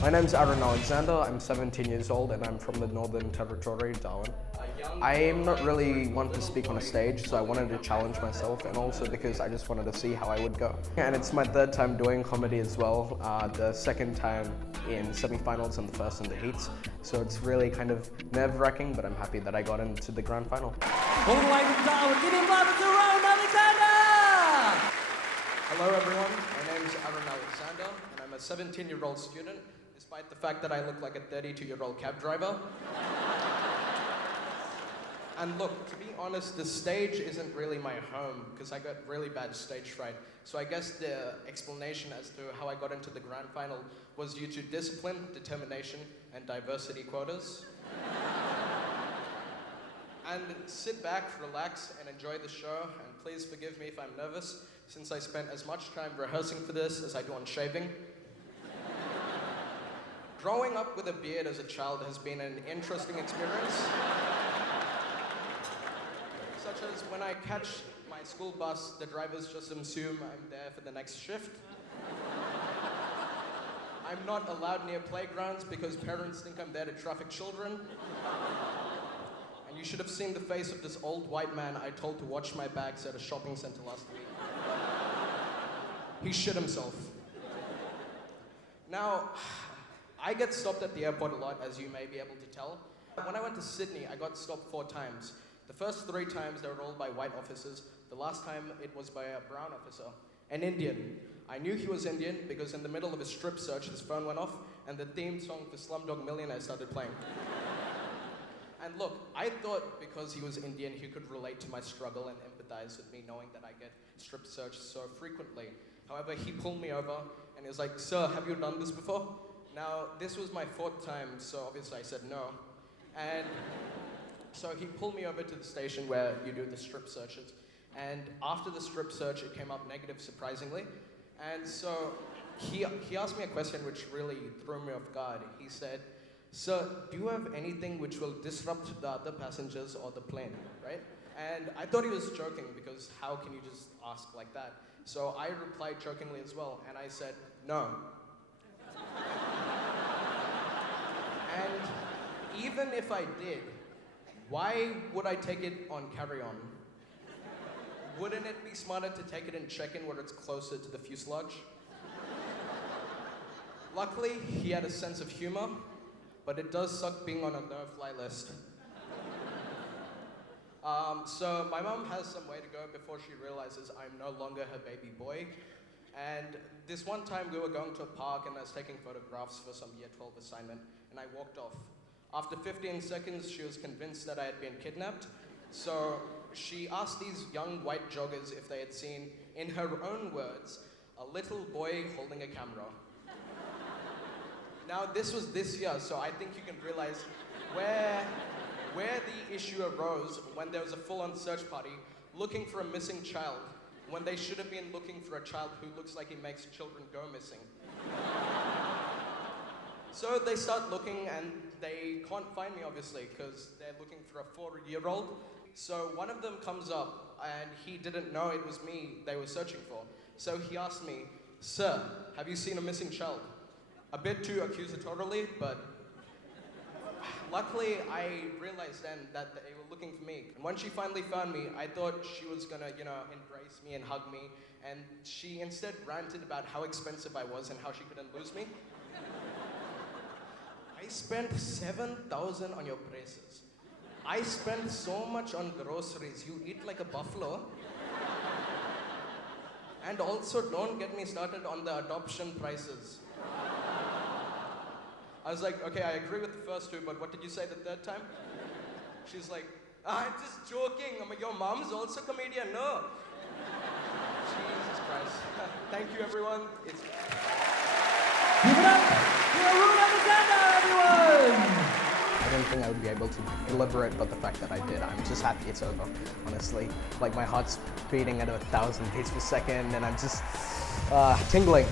My name's Arun. I'm 17 years old and I'm from the Northern Territory, Darwin. I'm not really one to speak on a stage, so I wanted to challenge myself, and also because I just wanted to see how I would go. And it's my third time doing comedy as well, the second time in semi-finals and the first in the heats. So it's really kind of nerve-wracking, but I'm happy that I got into the grand final. All the way from Darwin, give him love to Arun Alexander! Hello everyone, my name is Arun Alexander and I'm a 17-year-old student, despite the fact that I look like a 32-year-old cab driver. And look, to be honest, the stage isn't really my home because I got really bad stage fright. So I guess the explanation as to how I got into the grand final was due to discipline, determination, and diversity quotas. And sit back, relax, and enjoy the show. And please forgive me if I'm nervous, since I spent as much time rehearsing for this as I do on shaving. Growing up with a beard as a child has been an interesting experience. Such as when I catch my school bus, the drivers just assume I'm there for the next shift. I'm not allowed near playgrounds because parents think I'm there to traffic children. And you should have seen the face of this old white man I told to watch my bags at a shopping center last week. He shit himself. Now, I get stopped at the airport a lot, as you may be able to tell. When I went to Sydney, I got stopped 4 times. The first 3 times they were all by white officers. The last time it was by a brown officer, an Indian. I knew he was Indian because in the middle of a strip search, his phone went off and the theme song for Slumdog Millionaire started playing. And look, I thought because he was Indian, he could relate to my struggle and empathize with me knowing that I get strip searched so frequently. However, he pulled me over and he was like, "Sir, have you done this before?" Now, this was my 4th time, so obviously I said no. And so he pulled me over to the station where you do the strip searches. And after the strip search, it came up negative, surprisingly. And so he asked me a question which really threw me off guard. He said, "Sir, do you have anything which will disrupt the other passengers or the plane?" Right? And I thought he was joking because how can you just ask like that? So I replied jokingly as well, and I said, "No." And even if I did, why would I take it on carry-on? Wouldn't it be smarter to take it in check-in where it's closer to the fuselage? Luckily, he had a sense of humor, but it does suck being on a no-fly list. So my mom has some way to go before she realizes I'm no longer her baby boy. And this one time we were going to a park and I was taking photographs for some year 12 assignment, and I walked off. After 15 seconds, she was convinced that I had been kidnapped. So she asked these young white joggers if they had seen, in her own words, a little boy holding a camera. Now, this was this year, so I think you can realize where the issue arose when there was a full-on search party looking for a missing child, when they should have been looking for a child who looks like he makes children go missing. So they start looking and they can't find me, obviously, because they're looking for a 4-year-old. So one of them comes up and he didn't know it was me they were searching for. So he asked me, "Sir, have you seen a missing child?" A bit too accusatorily, but luckily I realized then that they were looking for me. And when she finally found me, I thought she was gonna, embrace me and hug me. And she instead ranted about how expensive I was and how she couldn't lose me. I spent 7,000 on your braces. I spent so much on groceries. You eat like a buffalo. And also, don't get me started on the adoption prices. I was like, "Okay, I agree with the first 2, but what did you say the 3rd time?" She's like, "I'm just joking. I'm like, your mom's also a comedian." No. Jesus Christ. Thank you, everyone. Give it up to Arun Alexander, everyone! I didn't think I would be able to deliver it, but the fact that I did, I'm just happy it's over, honestly. Like, my heart's beating at 1,000 beats per second, and I'm just tingling.